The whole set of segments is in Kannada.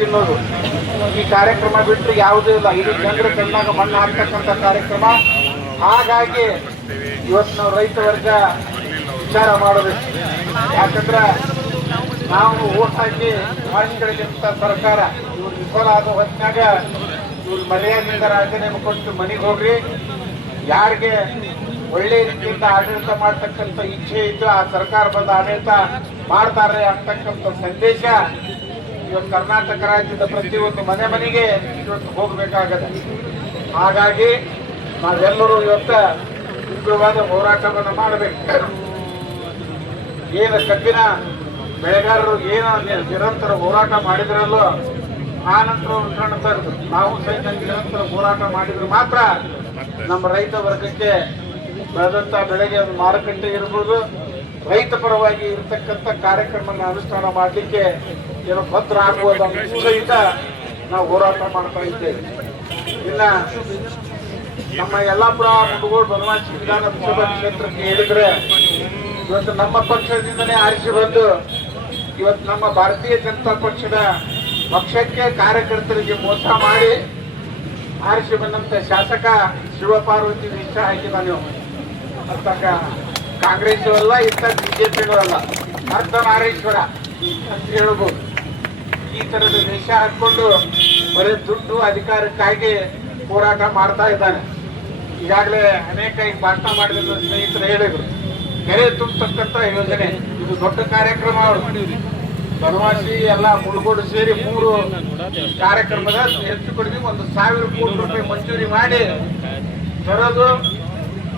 ತಿನ್ನೋದು ಈ ಕಾರ್ಯಕ್ರಮ ಬಿಟ್ಟರೆ ಯಾವುದೂ ಇಲ್ಲ. ಇದು ಜನರ ಕಣ್ಣಾಗ ಮಣ್ಣು ಹಾಕ್ತಕ್ಕಂಥ ಕಾರ್ಯಕ್ರಮ. ಹಾಗಾಗಿ ಇವತ್ತು ನಾವು ರೈತ ವರ್ಗ ವಿಚಾರ ಮಾಡಬೇಕು. ಯಾಕಂದ್ರೆ ನಾವು ಓಟ್ ಹಾಕಿ ಮಾಡಿಗಳಿಗಿಂತ ಸರ್ಕಾರ ಇವ್ರು ವಿಫಲ ಆದ ಹೊತ್ತಿನಾಗ ಇವ್ರು ಮರ್ಯಾದೆಯಿಂದ ರಾಜೀನಾಮೆ ಕೊಟ್ಟು ಮನೆಗೆ ಹೋಗ್ರಿ. ಯಾರಿಗೆ ಒಳ್ಳೆ ರೀತಿಯಿಂದ ಆಡಳಿತ ಮಾಡ್ತಕ್ಕಂಥ ಇಚ್ಛೆ ಇದ್ದು ಆ ಸರ್ಕಾರ ಬಂದು ಆಡಳಿತ ಮಾಡ್ತಾರೆ ಅಂತಕ್ಕಂಥ ಸಂದೇಶ ಇವತ್ತು ಕರ್ನಾಟಕ ರಾಜ್ಯದ ಪ್ರತಿಯೊಂದು ಮನೆ ಮನೆಗೆ ಇವತ್ತು ಹೋಗಬೇಕಾಗದೆ. ಹಾಗಾಗಿ ನಾವೆಲ್ಲರೂ ಇವತ್ತು ಉಗ್ರವಾದ ಹೋರಾಟವನ್ನು ಮಾಡಬೇಕು. ಏನು ಕಬ್ಬಿನ ಬೆಳೆಗಾರರು ಏನು ನಿರಂತರ ಹೋರಾಟ ಮಾಡಿದ್ರಲ್ಲೋ ಆ ನಂತರ ಕಾಣ್ಬಾರ್ದು. ನಾವು ಸಹಿತ ನಿರಂತರ ಹೋರಾಟ ಮಾಡಿದ್ರೆ ಮಾತ್ರ ನಮ್ಮ ರೈತ ವರ್ಗಕ್ಕೆ ಬೆಳೆದಂಥ ಬೆಳೆಗೆ ಒಂದು ಮಾರುಕಟ್ಟೆ ಇರ್ಬೋದು. ರೈತ ಪರವಾಗಿ ಇರತಕ್ಕಂಥ ಕಾರ್ಯಕ್ರಮನ ಅನುಷ್ಠಾನ ಮಾಡಲಿಕ್ಕೆ ಏನೋ ಭದ್ರ ಆಗ್ಬೋದು ಅನ್ನೋ ಸಹಿತ ನಾವು ಹೋರಾಟ ಮಾಡ್ತಾ ಇದ್ದೇವೆ. ಇನ್ನು ನಮ್ಮ ಯಲ್ಲಾಪುರ ಮುಡುಗೋಡು ಬನವಾಸಿ ವಿಧಾನಸಭಾ ಕ್ಷೇತ್ರಕ್ಕೆ ಹೇಳಿದ್ರೆ ಇವತ್ತು ನಮ್ಮ ಪಕ್ಷದಿಂದನೇ ಆರಿಸಿ ಬಂದು ಇವತ್ತು ನಮ್ಮ ಭಾರತೀಯ ಜನತಾ ಪಕ್ಷದ ಪಕ್ಷಕ್ಕೆ ಕಾರ್ಯಕರ್ತರಿಗೆ ಮೋಸ ಮಾಡಿ ಆರಿಸಿ ಬಂದಂಥ ಶಾಸಕ ಶಿವಪಾರ್ವತಿ ವೇಷ ಹಾಕಿದ್ದಾನೆ. ಅಂತಕ್ಕ ಕಾಂಗ್ರೆಸ್ ಅಲ್ಲ, ಇಂಥ ಬಿಜೆಪಿನೂ ಅಲ್ಲ, ಅರ್ಧನಾರೀಶ್ವರ ಅಂತ ಹೇಳ್ಬೋದು. ಈ ಥರದ ವೇಷ ಹಾಕೊಂಡು ಬರೀ ದುಡ್ಡು ಅಧಿಕಾರಕ್ಕಾಗಿ ಹೋರಾಟ ಮಾಡ್ತಾ ಇದ್ದಾನೆ. ಈಗಾಗಲೇ ಅನೇಕ ಈಗ ಭಾಷಣ ಮಾಡಿದ ಸ್ನೇಹಿತರು ಹೇಳಿದರು, ಕೆರೆ ತುಂಬತಕ್ಕಂಥ ಯೋಜನೆ ಇದು ದೊಡ್ಡ ಕಾರ್ಯಕ್ರಮ. ಅವರು ಬನವಾಸಿ ಎಲ್ಲ ಮುಳುಗೋಡು ಸೇರಿ 3 ಕಾರ್ಯಕ್ರಮದ ಹೆಚ್ಚು ಕಡಿಮೆ 1,000 ಕೋಟಿ ರೂಪಾಯಿ ಮಂಜೂರಿ ಮಾಡಿ ತರೋದು,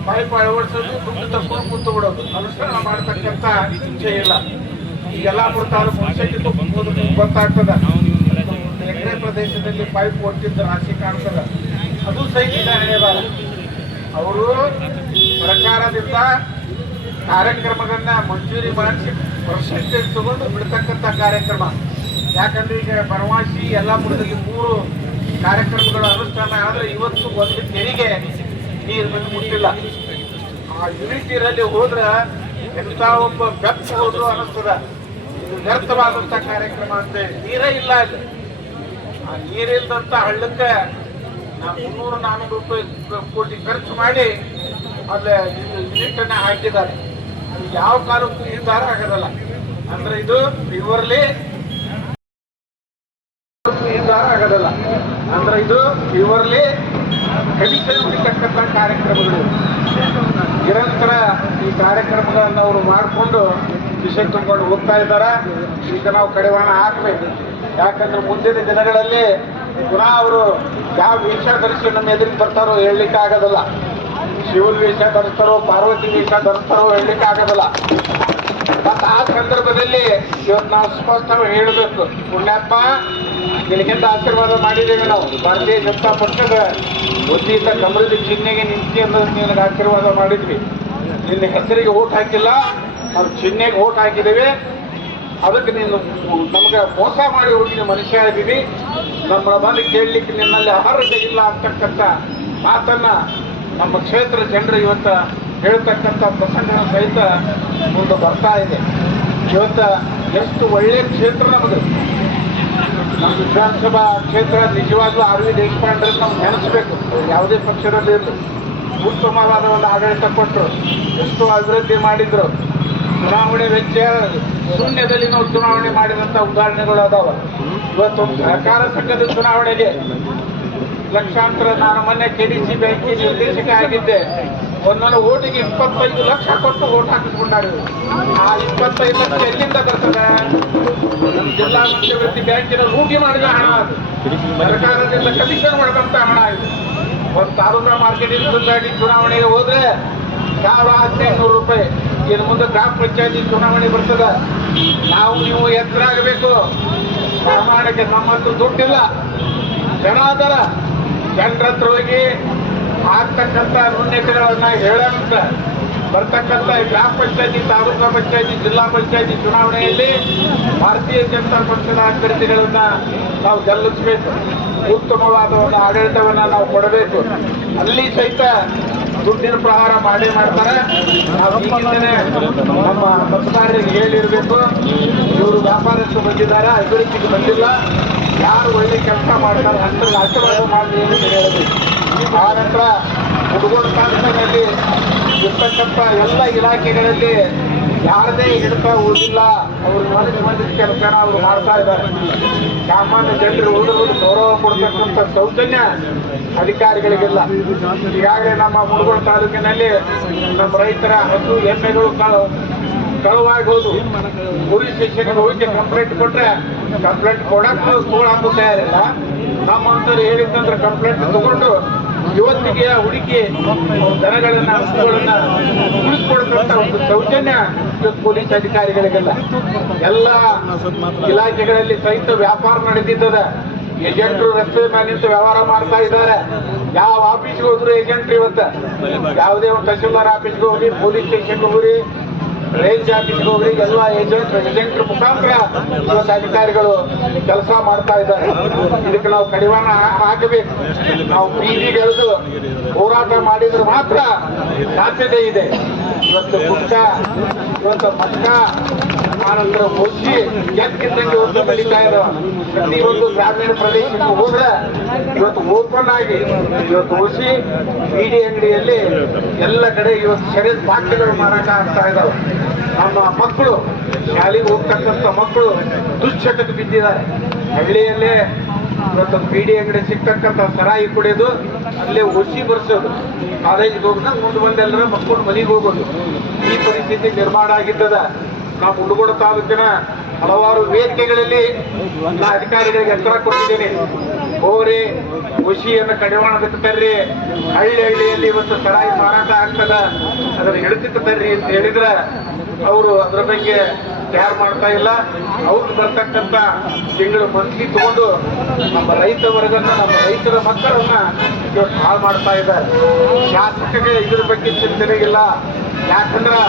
ಪೈಪ್ ಅಳವಡಿಸೋದು, ದುಡ್ಡು ತಕ್ಕೊಂಡು ಕೂತು ಬಿಡೋದು, ಅನುಷ್ಠಾನ ಮಾಡತಕ್ಕಂಥ ಇಚ್ಛೆ ಇಲ್ಲ. ಈ ಯಲ್ಲಾಪುರ ತಾಲೂಕು ಮುನ್ಸಿಪಾಲಿಟಿ ಗೊತ್ತಾಗ್ತದ. ಎಕರೆ ಪ್ರದೇಶದಲ್ಲಿ ಪೈಪ್ ಒಟ್ಟಿದ್ದ ರಾಶಿ ಕಾಣ್ತದ. ಅದು ಸಹಿತ ಹೇಳಿದಾರ. ಅವರು ಸರ್ಕಾರದಿಂದ ಕಾರ್ಯಕ್ರಮಗಳನ್ನ ಮಂಜೂರಿ ಮಾಡಿಸಿ ಪರ್ಸೆಂಟೇಜ್ ತಗೊಂಡು ಬಿಡ್ತಕ್ಕಂಥ ಕಾರ್ಯಕ್ರಮ. ಯಾಕಂದ್ರೆ ಈಗ ಬನವಾಸಿ ಯಲ್ಲಾಪುರದಲ್ಲಿ 3 ಕಾರ್ಯಕ್ರಮಗಳ ಅನುಷ್ಠಾನ ಆದರೆ ಇವತ್ತು ಒಂದು ಕೆರೆಗೆ ನೀರು ಬಂದು ಮುಟ್ಟಿಲ್ಲ. ಆ ಯೂನಿಟ್ ನೀರಲ್ಲಿ ಹೋದ್ರೆ ಎಂಥ ಒಬ್ಬ ಬೆಪ್ಪ ಹೋದ್ರು ಅನ್ನಿಸ್ತದ. ಇದು ವ್ಯರ್ಥವಾದಂಥ ಕಾರ್ಯಕ್ರಮ ಅಂತೇಳಿ ನೀರೇ ಇಲ್ಲ ಅಲ್ಲಿ. ಆ ನೀರಿಲ್ದಂಥ ಹಳ್ಳಕ್ಕೆ 300-400 ಕೋಟಿ ಖರ್ಚು ಮಾಡಿ ಅಲ್ಲಿ ಯೂನಿಟನ್ನು ಹಾಕಿದ್ದಾರೆ. ಅದು ಯಾವ ಕಾಲಕ್ಕೂ ನಿರ್ಧಾರ ಆಗೋದಲ್ಲ. ಅಂದ್ರೆ ಇದು ಪ್ಯೂರ್ಲಿ ನಿರ್ಧಾರ ಆಗೋದಲ್ಲ. ಅಂದ್ರೆ ಇದು ಪ್ಯೂರ್ಲಿ ಕಮಿಷನ್ ಬಿಡ್ತಕ್ಕಂಥ ಕಾರ್ಯಕ್ರಮಗಳು. ನಿರಂತರ ಈ ಕಾರ್ಯಕ್ರಮಗಳನ್ನು ಅವರು ಮಾಡಿಕೊಂಡು ವಿಷಯ ತುಂಬಿಕೊಂಡು ಹೋಗ್ತಾ ಇದ್ದಾರೆ. ಈಗ ನಾವು ಕಡಿವಾಣ ಹಾಕಬೇಕು. ಯಾಕಂದ್ರೆ ಮುಂದಿನ ದಿನಗಳಲ್ಲಿ ಪುನಃ ಅವರು ಯಾವ ವೇಷ ಧರಿಸಿ ನಮ್ಮ ಎದುರಿಗೆ ಬರ್ತಾರೋ ಹೇಳಲಿಕ್ಕೆ ಆಗೋದಿಲ್ಲ. ಶಿವನ ವೇಷ ಧರಿಸ್ತಾರೋ, ಪಾರ್ವತಿ ವೇಷ ಧರಿಸ್ತಾರೋ ಹೇಳಲಿಕ್ಕೆ ಆಗೋದಿಲ್ಲ. ಮತ್ತು ಆ ಸಂದರ್ಭದಲ್ಲಿ ಇವತ್ತು ನಾವು ಸ್ಪಷ್ಟವಾಗಿ ಹೇಳಬೇಕು, ಪುಣ್ಯಪ್ಪ ನಿನಗೆಂತ ಆಶೀರ್ವಾದ ಮಾಡಿದ್ದೇವೆ ನಾವು. ಭಾರತೀಯ ಜನತಾ ಪಕ್ಷದ ವತಿಯಿಂದ ಕಮಲದ ಚಿಹ್ನೆಗೆ ನಿಂತಿ ಅನ್ನೋದು ನಿನಗೆ ಆಶೀರ್ವಾದ ಮಾಡಿದ್ವಿ. ನಿನ್ನ ಹೆಸರಿಗೆ ಓಟ್ ಹಾಕಿಲ್ಲ, ನಾವು ಚಿಹ್ನೆಗೆ ಓಟ್ ಹಾಕಿದ್ದೇವೆ. ಅದಕ್ಕೆ ನೀನು ನಮಗೆ ಮೋಸ ಮಾಡಿ ಹೋಗಿನ ಮನುಷ್ಯ ಇದ್ದೀವಿ. ನಮ್ಮ ಬಂದು ಕೇಳಲಿಕ್ಕೆ ನಿನ್ನಲ್ಲಿ ಅರ್ಹತೆ ಇಲ್ಲ ಅಂತಕ್ಕಂಥ ಮಾತನ್ನು ನಮ್ಮ ಕ್ಷೇತ್ರ ಜನರು ಇವತ್ತು ಹೇಳ್ತಕ್ಕಂಥ ಪ್ರಸಂಗ ಸಹಿತ ಮುಂದೆ ಬರ್ತಾ ಇದೆ. ಇವತ್ತು ಎಷ್ಟು ಒಳ್ಳೆಯ ಕ್ಷೇತ್ರ ನಮ್ಮದು. ನಮ್ಮ ವಿಧಾನಸಭಾ ಕ್ಷೇತ್ರ ನಿಜವಾಗ್ಲೂ ಆರ್ ವಿ ದೇಶಪಾಂಡ್ರೆ ನಾವು ನೆನೆಸಬೇಕು. ಯಾವುದೇ ಪಕ್ಷದಲ್ಲಿ ಉತ್ತಮವಾದ ಒಂದು ಆಡಳಿತ ಕೊಟ್ಟರು, ಎಷ್ಟು ಅಭಿವೃದ್ಧಿ ಮಾಡಿದ್ರು. ಚುನಾವಣೆ ವೆಚ್ಚ ಶೂನ್ಯದಲ್ಲಿ ನಾವು ಚುನಾವಣೆ ಮಾಡಿದಂಥ ಉದಾಹರಣೆಗಳು ಅದಾವ. ಇವತ್ತು ಸಹಕಾರ ಸಂಘದ ಚುನಾವಣೆಗೆ ಲಕ್ಷಾಂತರ, ನಾನು ಮೊನ್ನೆ KDC ಬ್ಯಾಂಕಿನ ನಿರ್ದೇಶಕ ಆಗಿದ್ದೆ, ಒಂದೊಂದು ಓಟಿಗೆ 25 ಲಕ್ಷ ಕೊಟ್ಟು ಓಟ್ ಹಾಕಿಸ್ಕೊಂಡಾಗಿದ್ರು. ಆ 25 ಲಕ್ಷ ಎಲ್ಲಿಂದ ಬರ್ತದೆ? ನಮ್ಮ ಜಿಲ್ಲಾ ಮಧ್ಯವರ್ತಿ ಬ್ಯಾಂಕಿನ ಲೂಟಿ ಮಾಡಿದ ಹಣ, ಅದು ಸರ್ಕಾರದಿಂದ ಕಮಿಷನ್ ಮಾಡಿದಂಥ ಹಣ. ಇದು ಒಂದು ತಾಲೂಕಾ ಮಾರ್ಕೆಟಿಂದಾಗಿ ಚುನಾವಣೆಗೆ ಹೋದ್ರೆ 1,500 ರೂಪಾಯಿ. ಇನ್ನು ಮುಂದೆ ಗ್ರಾಮ ಪಂಚಾಯತಿ ಚುನಾವಣೆ ಬರ್ತದೆ. ನಾವು ನೀವು ಎತ್ತರ ಆಗಬೇಕು. ಪ್ರಾಮಾಣಿಕ ನಮ್ಮ ಹತ್ರ ದುಡ್ಡಿಲ್ಲ, ಜನ ಅದರ. ಜನರ ಹತ್ರ ಹೋಗಿ ಆಗ್ತಕ್ಕಂಥ ನ್ಯೂನ್ಯತೆಗಳನ್ನ ಹೇಳೋಂತ ಬರ್ತಕ್ಕಂಥ ಗ್ರಾಮ ಪಂಚಾಯತಿ, ತಾಲೂಕಾ ಪಂಚಾಯತಿ, ಜಿಲ್ಲಾ ಪಂಚಾಯತಿ ಚುನಾವಣೆಯಲ್ಲಿ ಭಾರತೀಯ ಜನತಾ ಪಕ್ಷದ ಅಭ್ಯರ್ಥಿಗಳನ್ನ ನಾವು ಗೆಲ್ಲಿಸಬೇಕು. ಉತ್ತಮವಾದ ಒಂದು ಆಡಳಿತವನ್ನು ನಾವು ಕೊಡಬೇಕು. ಅಲ್ಲಿ ಸಹಿತ ದುಡ್ಡಿನ ಪ್ರಹಾರ ಮಾಡೇ ಮಾಡ್ತಾರೆ. ನಾವು ಈಗಿಂದನೇ ನಮ್ಮ ಮತದಾರರಿಗೆ ಹೇಳಿರ್ಬೇಕು, ಇವರು ವ್ಯಾಪಾರಸ್ಥರು ಬಂದಿದ್ದಾರೆ, ಅಭಿವೃದ್ಧಿಗೆ ಬಂದಿಲ್ಲ, ಯಾರು ಒಳ್ಳೆ ಕೆಲಸ ಮಾಡ್ತಾರೆ ಅಂತ ಆಶೀರ್ವಾದ ಮಾಡಲಿ ಅಂತ ಹೇಳಬೇಕು. ಆ ನಂತರ ಹುಡುಗರ ತಾಲೂಕಿನಲ್ಲಿ ಇರ್ತಕ್ಕಂಥ ಎಲ್ಲ ಇಲಾಖೆಗಳಲ್ಲಿ ಯಾರದೇ ಹಿಡ್ತಾ ಉಳಿದಿಲ್ಲ, ಅವರು ಮನಸ್ಸು ಕೆಲಸನ ಅವರು ಮಾಡ್ತಾ ಇದ್ದಾರೆ. ಸಾಮಾನ್ಯ ಜನರು ಉಳಿದವರು ಗೌರವ ಕೊಡ್ತಕ್ಕಂಥ ಸೌಜನ್ಯ ಅಧಿಕಾರಿಗಳಿಗಿಲ್ಲ. ಈಗಾಗಲೇ ನಮ್ಮ ಮುಳುಗೋಡ ತಾಲೂಕಿನಲ್ಲಿ ನಮ್ಮ ರೈತರ ಹಸು ಎಮ್ಮೆಗಳು ಕಳುವಾಗಿ ಹೋದು ಪೊಲೀಸ್ ಸ್ಟೇಷನ್ಗೆ ಹೋಗಿ ಕಂಪ್ಲೇಂಟ್ ಕೊಟ್ರೆ ಕಂಪ್ಲೇಂಟ್ ಕೊಡಕ್ಕೆ ತಗೊಳಕ್ಕೂ ತಯಾರಿಲ್ಲ. ನಮ್ಮಂತವ್ರು ಹೇಳಿದ್ದಂದ್ರೆ ಕಂಪ್ಲೇಂಟ್ ತಗೊಂಡು ಇವತ್ತಿಗೆ ಹುಡುಕಿ ದನಗಳನ್ನ ಹಸುಗಳನ್ನ ಉಳಿಸ್ಕೊಡ್ತಕ್ಕಂಥ ಒಂದು ಸೌಜನ್ಯ ಇವತ್ತು ಪೊಲೀಸ್ ಅಧಿಕಾರಿಗಳಿಗೆಲ್ಲ. ಎಲ್ಲ ಇಲಾಖೆಗಳಲ್ಲಿ ಸಹಿತ ವ್ಯಾಪಾರ ನಡೆದಿದ್ದದ. ಏಜೆಂಟ್ರು ರಸ್ತೆ ಮೇಲೆ ನಿಂತು ವ್ಯವಹಾರ ಮಾಡ್ತಾ ಇದ್ದಾರೆ. ಯಾವ ಆಫೀಸ್ಗೆ ಹೋದ್ರು ಏಜೆಂಟ್ರು ಇವತ್ತು. ಯಾವುದೇ ಒಂದು ತಹಶೀಲ್ದಾರ್ ಆಫೀಸ್ಗೆ ಹೋಗಿ, ಪೊಲೀಸ್ ಸ್ಟೇಷನ್ಗೆ ಹೋಗ್ರಿ, ರೇಂಜ್ ಆಫೀಸ್ಗೆ ಹೋಗ್ರಿ, ಎಲ್ಲ ಏಜೆಂಟ್ರ ಮುಖಾಂತರ ಇವತ್ತು ಅಧಿಕಾರಿಗಳು ಕೆಲಸ ಮಾಡ್ತಾ ಇದ್ದಾರೆ. ಇದಕ್ಕೆ ನಾವು ಕಡಿವಾಣ ಹಾಕಬೇಕು. ನಾವು ಬೀದಿಗೆಳೆದು ಹೋರಾಟ ಮಾಡಿದ್ರೆ ಮಾತ್ರ ಸಾಧ್ಯತೆ ಇದೆ. ಇವತ್ತು ಗುಟ್ಟ, ಇವತ್ತು ಮಟ್ಟ, ಆನಂತರ ಮುಚ್ಚಿ ಎಕ್ಕಿದ್ದಂಗೆ ಒಂದು ಬೆಳೀತಾ ಇರೋ ಪ್ರತಿಯೊಂದು ಗ್ರಾಮೀಣ ಪ್ರದೇಶಕ್ಕೆ ಹೋದ್ರೆ ಇವತ್ತು ಓಪನ್ ಆಗಿ ಇವತ್ತು ಹುಸಿ ಬೀಡಿ ಅಂಗಡಿಯಲ್ಲಿ ಎಲ್ಲ ಕಡೆ ಇವತ್ತು ಶರೀರ ಬಾಟ್ಲಿಗಳು ಮಾರಾಟ ಆಗ್ತಾ ಇದಾವೆ. ನಮ್ಮ ಮಕ್ಕಳು ಶಾಲೆಗೆ ಹೋಗ್ತಕ್ಕಂಥ ಮಕ್ಕಳು ದುಶ್ಚಟಕ್ಕೆ ಬಿದ್ದಿದ್ದಾರೆ. ಹಳ್ಳಿಯಲ್ಲೇ ಇವತ್ತು ಬೀಡಿ ಅಂಗಡಿ ಸಿಗ್ತಕ್ಕಂಥ ಸರಾಯಿ ಕುಡಿಯೋದು, ಅಲ್ಲೇ ಹುಸಿ ಬರ್ಸೋದು, ಕಾಲೇಜಿಗೆ ಹೋಗಿದಾಗ ಮುಂದೆ ಬಂದೆಲ್ಲರ ಮಕ್ಕಳು ಮನೆಗೆ ಹೋಗೋದು, ಈ ಪರಿಸ್ಥಿತಿ ನಿರ್ಮಾಣ ಆಗಿದ್ದದ. ನಾವು ಮುಳುಗೋಡ ತಾಲೂಕಿನ ಹಲವಾರು ವೇದಿಕೆಗಳಲ್ಲಿ ನಾ ಅಧಿಕಾರಿಗಳಿಗೆ ಎತ್ತರ ಕೊಟ್ಟಿದ್ದೀನಿ. ಹೋಗ್ರಿ, ಹುಸಿಯನ್ನು ಕಡಿವಾಣದಕ್ಕೆ ತರ್ರಿ, ಹಳ್ಳಿಯಲ್ಲಿ ಇವತ್ತು ಸರಾಯಿ ಮಾರಾಟ ಆಗ್ತದ, ಅದನ್ನ ಹಿಡಿತಕ್ಕೆ ತರ್ರಿ ಅಂತ ಹೇಳಿದ್ರೆ ಅವರು ಅದರ ಬಗ್ಗೆ ತಯಾರು ಮಾಡ್ತಾ ಇಲ್ಲ. ಅವ್ರಿಗೆ ಬರ್ತಕ್ಕಂಥ ತಿಂಗಳು ಮಂತ್ಲಿ ತಗೊಂಡು ನಮ್ಮ ರೈತ ವರ್ಗನ, ನಮ್ಮ ರೈತರ ಮಕ್ಕಳನ್ನ ಇವತ್ತು ಹಾಳು ಮಾಡ್ತಾ ಇದ್ದಾರೆ. ಶಾಸಕರಿಗೆ ಇದ್ರ ಬಗ್ಗೆ ಚಿಂತನೆ ಇಲ್ಲ. ಯಾಕಂದ್ರೆ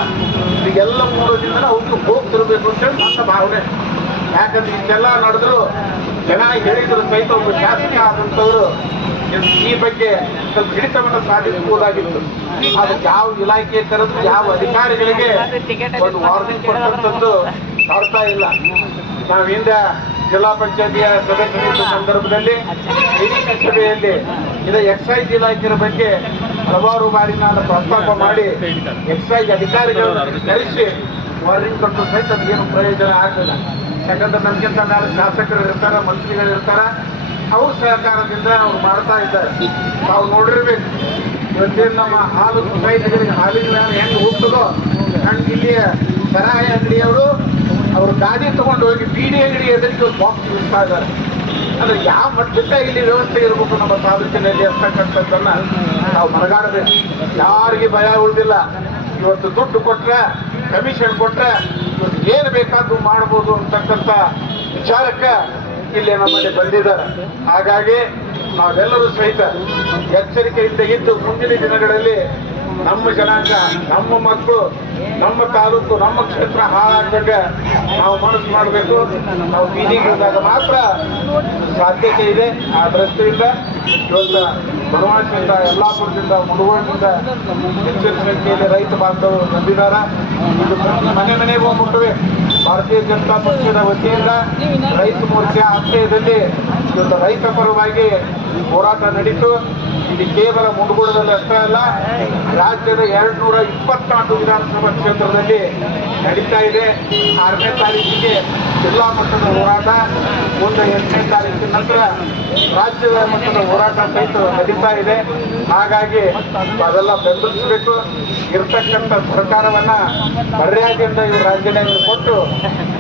ಇದೆಲ್ಲ ಮೂಡೋದ್ರಿಂದ ಅವ್ರಿಗೆ ಹೋಗ್ತಿರ್ಬೇಕು ಅಂತೇಳಿ ನನ್ನ ಭಾವನೆ. ಯಾಕಂದ್ರೆ ಇಷ್ಟೆಲ್ಲ ನಡೆದ್ರು ಜನ ಹೇಳಿದ್ರು ಸಹಿತ ಒಬ್ಬ ಶಾಸಕ ಆದಂಥವ್ರು ಈ ಬಗ್ಗೆ ಸ್ವಲ್ಪ ಹಿಡಿತವನ್ನು ಸಾಧಿಸಬಹುದಾಗಿತ್ತು. ಅದಕ್ಕೆ ಯಾವ ಇಲಾಖೆ ತರದ್ದು, ಯಾವ ಅಧಿಕಾರಿಗಳಿಗೆ ಒಂದು ವಾರ್ನಿಂಗ್ ಕೊಟ್ಟಂಥದ್ದು ಮಾಡ್ತಾ ಇಲ್ಲ. ನಾವು ಹಿಂದೆ ಜಿಲ್ಲಾ ಪಂಚಾಯತಿಯ ಸದಸ್ಯರಿದ್ದ ಸಂದರ್ಭದಲ್ಲಿ ಸೈನಿಕ ಸಭೆಯಲ್ಲಿ ಇದು ಎಕ್ಸೈಸ್ ಇಲಾಖೆಯ ಬಗ್ಗೆ ಹಲವಾರು ಬಾರಿ ನಾನು ಪ್ರಸ್ತಾಪ ಮಾಡಿ ಎಕ್ಸೈಸ್ ಅಧಿಕಾರಿಗಳನ್ನು ಕರೆಸಿ ವಾರ್ನಿಂಗ್ ಕೊಟ್ಟು ಸಹಿತ ಏನು ಪ್ರಯೋಜನ ಆಗಲಿಲ್ಲ. ಯಾಕಂದ್ರೆ ನಮ್ಗಿಂತ ಮೇಲೆ ಶಾಸಕರು ಇರ್ತಾರೆ, ಮಂತ್ರಿಗಳು ಇರ್ತಾರೆ, ಅವ್ರ ಸಹಕಾರದಿಂದ ಅವ್ರು ಮಾಡ್ತಾ ಇದ್ದಾರೆ. ನಾವು ನೋಡಿರ್ಬೇಕು, ಇವತ್ತೇನು ನಮ್ಮ ಹಾಲು ಸೊಸೈಟಿಗಳಿಗೆ ಹಾಲಿನ ಹೆಂಗೆ ಹೋಗ್ತದೋ ಹಂಗೆ ಇಲ್ಲಿಯ ಸರಾಯಿ ಅಂಗಡಿಯವರು ಅವರು ಗಾಡಿ ತಗೊಂಡು ಹೋಗಿ ಬೀಡಿ ಅಂಗಡಿ ಎದುರಿಗೆ ಬಾಕ್ಸ್ ಇಡ್ತಾ ಇದ್ದಾರೆ. ಅಂದ್ರೆ ಯಾವ ಮಟ್ಟಕ್ಕೆ ಇಲ್ಲಿ ವ್ಯವಸ್ಥೆ ಇರಬೇಕು ನಮ್ಮ ತಾಲೂಕಿನಲ್ಲಿ ಅಂತಕ್ಕಂಥದ್ದನ್ನ ನಾವು ಮನಗಾಡಬೇಕು. ಯಾರಿಗೆ ಭಯ ಉಳಿದಿಲ್ಲ. ಇವತ್ತು ದುಡ್ಡು ಕೊಟ್ರೆ, ಕಮಿಷನ್ ಕೊಟ್ರೆ ಇವತ್ತು ಏನು ಬೇಕಾದ್ರೂ ಮಾಡ್ಬೋದು ಅಂತಕ್ಕಂಥ ವಿಚಾರಕ್ಕೆ ಇಲ್ಲಿ ನಮ್ಮಲ್ಲಿ ಬಂದಿದ್ದಾರೆ. ಹಾಗಾಗಿ ನಾವೆಲ್ಲರೂ ಸಹಿತ ಎಚ್ಚರಿಕೆಯಿಂದ ಇದ್ದು ಮುಂದಿನ ದಿನಗಳಲ್ಲಿ ನಮ್ಮ ಜನಾಂಗ, ನಮ್ಮ ಮಕ್ಕಳು, ನಮ್ಮ ತಾಲೂಕು, ನಮ್ಮ ಕ್ಷೇತ್ರ ಹಾಳಾಗದಂಗೆ ನಾವು ಮನಸ್ಸು ಮಾಡಬೇಕು. ನಾವು ಬೀದಿಗೆ ಇದ್ದಾಗ ಮಾತ್ರ ಸಾಧ್ಯತೆ ಇದೆ. ಆ ದೃಷ್ಟಿಯಿಂದ ಇವತ್ತು ಬನವಾಸಿಯಿಂದ, ಯಲ್ಲಾಪುರದಿಂದ, ಮುಳುಗೋಡಿನಿಂದ ಹೆಚ್ಚಿನ ಸಂಖ್ಯೆಯಲ್ಲಿ ರೈತ ಬಾಂಧವರು ಬಂದಿದ್ದಾರೆ. ಇದು ಮನೆ ಮನೆಗೆ ಹೋಗ್ಬಿಟ್ಟವೆ. ಭಾರತೀಯ ಜನತಾ ಪಕ್ಷದ ವತಿಯಿಂದ ರೈತ ಮೋರ್ಚಾ ಆಶ್ರಯದಲ್ಲಿ ಇವತ್ತು ರೈತ ಪರವಾಗಿ ಹೋರಾಟ ನಡೀತು. ಇದು ಕೇವಲ ಮುಳುಗೋಡದಲ್ಲಿ ಅಷ್ಟೇ ಅಲ್ಲ, ರಾಜ್ಯದ 224 ವಿಧಾನಸಭಾ ಕ್ಷೇತ್ರದಲ್ಲಿ ನಡೀತಾ ಇದೆ. 6ನೇ ತಾರೀಕಿಗೆ ಜಿಲ್ಲಾ ಮಟ್ಟದ ಹೋರಾಟ, ಮುಂದೆ 8ನೇ ತಾರೀಕಿನ ನಂತರ ರಾಜ್ಯದ ಮಟ್ಟದ ಹೋರಾಟ ಸಹಿತ ನಡೀತಾ ಇದೆ. ಹಾಗಾಗಿ ಅದೆಲ್ಲ ಬೆಂಬಲಿಸಬೇಕು. ಇರ್ತಕ್ಕಂಥ ಸರ್ಕಾರವನ್ನ ಮರ್ಯಾದೆಯಿಂದ ಇವರು ರಾಜೀನಾಮೆ ಕೊಟ್ಟು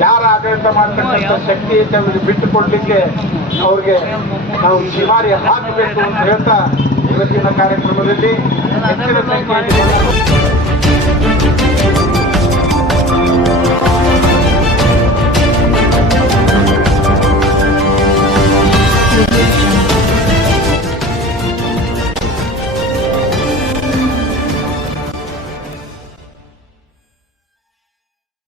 ಯಾರ ಆಡಳಿತ ಮಾಡ್ತಕ್ಕಂಥ ಶಕ್ತಿಯಿಂದ ಬಿಟ್ಟು ಕೊಡ್ಲಿಕ್ಕೆ ಅವ್ರಿಗೆ ನಾವು ಶಿಮಾರಿ ಹಾಕಬೇಕು ಅಂತ ಹೇಳ್ತಾ ಇವತ್ತಿನ ಕಾರ್ಯಕ್ರಮದಲ್ಲಿ ಹೆಚ್ಚಿನ ಸಂಖ್ಯೆಯಲ್ಲಿ